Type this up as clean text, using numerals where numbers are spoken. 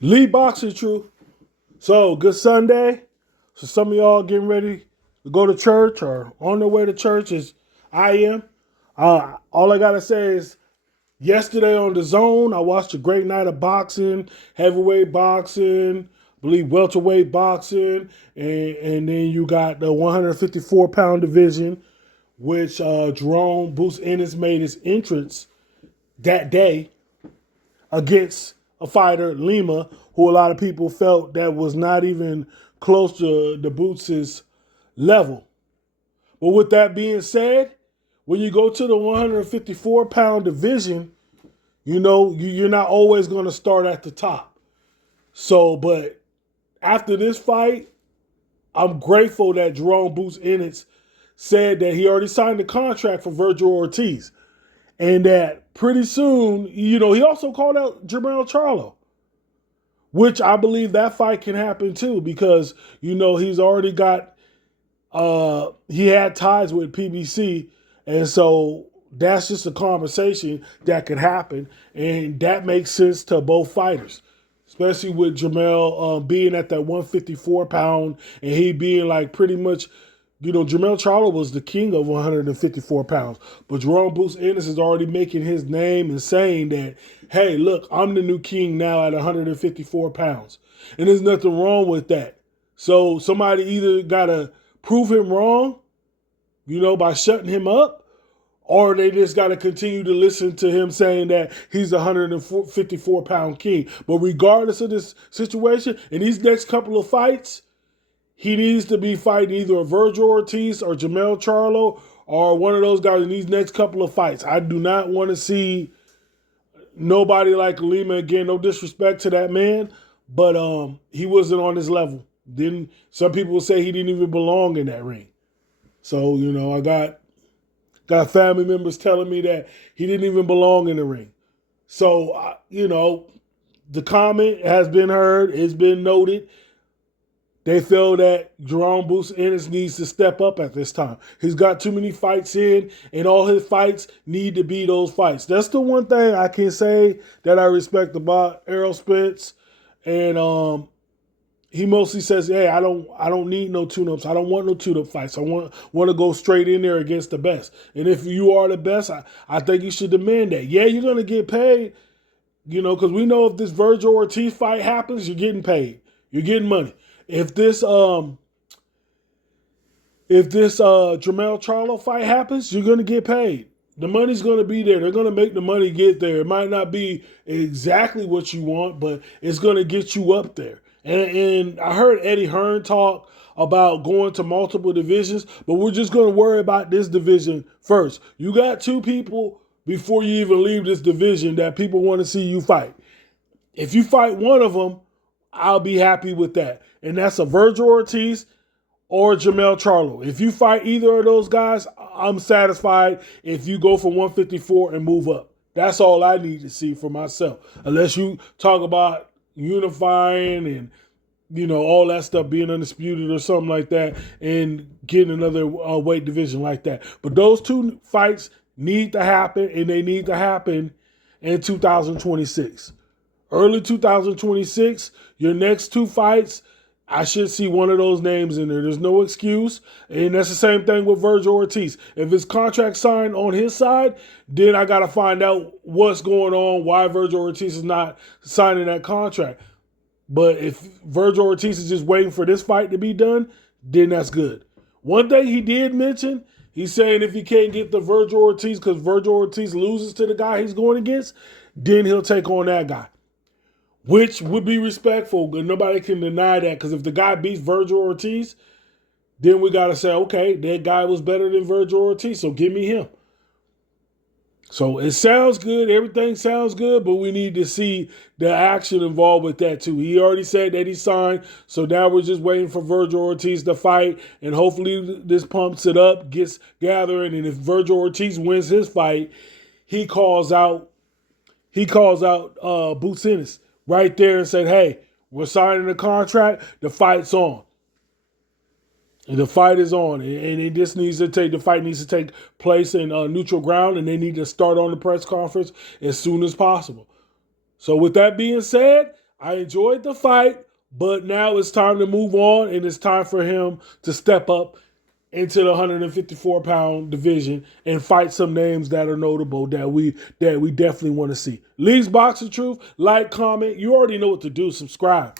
Lee Boxing Truth. So, good Sunday. So, some of y'all getting ready to go to church or on their way to church as I am. All I got to say is yesterday on the zone, I watched a great night of boxing, heavyweight boxing, I believe welterweight boxing, and then you got the 154-pound division, which Jerome Boots Ennis made his entrance that day against a fighter, Lima, who a lot of people felt that was not even close to the Boots' level. But with that being said, when you go to the 154-pound division, you know you're not always going to start at the top. So, but after this fight, I'm grateful that Jerome Boots Ennis said that he already signed the contract for Virgil Ortiz. And that pretty soon, he also called out Jermell Charlo, which I believe that fight can happen too because, he's already got, he had ties with PBC. And so that's just a conversation that could happen. And that makes sense to both fighters, especially with Jermell being at that 154 pound and he being like pretty much, Jermell Charlo was the king of 154 pounds. But Jerome Boots Ennis is already making his name and saying that, hey, look, I'm the new king now at 154 pounds. And there's nothing wrong with that. So somebody either got to prove him wrong, by shutting him up, or they just got to continue to listen to him saying that he's a 154-pound king. But regardless of this situation, in these next couple of fights, he needs to be fighting either a Virgil Ortiz or Jermell Charlo or one of those guys in these next couple of fights. I do not want to see nobody like Lima again. No disrespect to that man, but he wasn't on his level. Then some people will say he didn't even belong in that ring. So, I got family members telling me that he didn't even belong in the ring. So, the comment has been heard. It's been noted. They feel that Jerome Boots Ennis needs to step up at this time. He's got too many fights in, and all his fights need to be those fights. That's the one thing I can say that I respect about Errol Spence. And he mostly says, "Hey, I don't need no tune-ups. I don't want no tune-up fights. I want to go straight in there against the best. And if you are the best, I think you should demand that. Yeah, you're gonna get paid, because we know if this Virgil Ortiz fight happens, you're getting paid. You're getting money. If this Jermell Charlo fight happens, you're gonna get paid. The money's gonna be there. They're gonna make the money get there. It might not be exactly what you want, but it's gonna get you up there. And I heard Eddie Hearn talk about going to multiple divisions, but we're just gonna worry about this division first. You got two people before you even leave this division that people want to see you fight. If you fight one of them, I'll be happy with that. And that's a Virgil Ortiz or Jermell Charlo. If you fight either of those guys, I'm satisfied if you go from 154 and move up. That's all I need to see for myself. Unless you talk about unifying and, all that stuff being undisputed or something like that and getting another weight division like that. But those two fights need to happen, and they need to happen in 2026. Early 2026, your next two fights, I should see one of those names in there. There's no excuse. And that's the same thing with Virgil Ortiz. If his contract signed on his side, then I got to find out what's going on, why Virgil Ortiz is not signing that contract. But if Virgil Ortiz is just waiting for this fight to be done, then that's good. One thing he did mention, he's saying if he can't get the Virgil Ortiz because Virgil Ortiz loses to the guy he's going against, then he'll take on that guy. Which would be respectful, but nobody can deny that. Because if the guy beats Virgil Ortiz, then we got to say, okay, that guy was better than Virgil Ortiz, so give me him. So it sounds good. Everything sounds good, but we need to see the action involved with that too. He already said that he signed, so now we're just waiting for Virgil Ortiz to fight, and hopefully this pumps it up, gets gathering, and if Virgil Ortiz wins his fight, he calls out Boots Ennis right there and said, hey, we're signing the contract, the fight's on. And the fight is on. And the fight needs to take place in neutral ground, and they need to start on the press conference as soon as possible. So with that being said, I enjoyed the fight, but now it's time to move on, and it's time for him to step up into the 154-pound division and fight some names that are notable that we definitely want to see. Lee's Boxing Truth, like, comment. You already know what to do. Subscribe.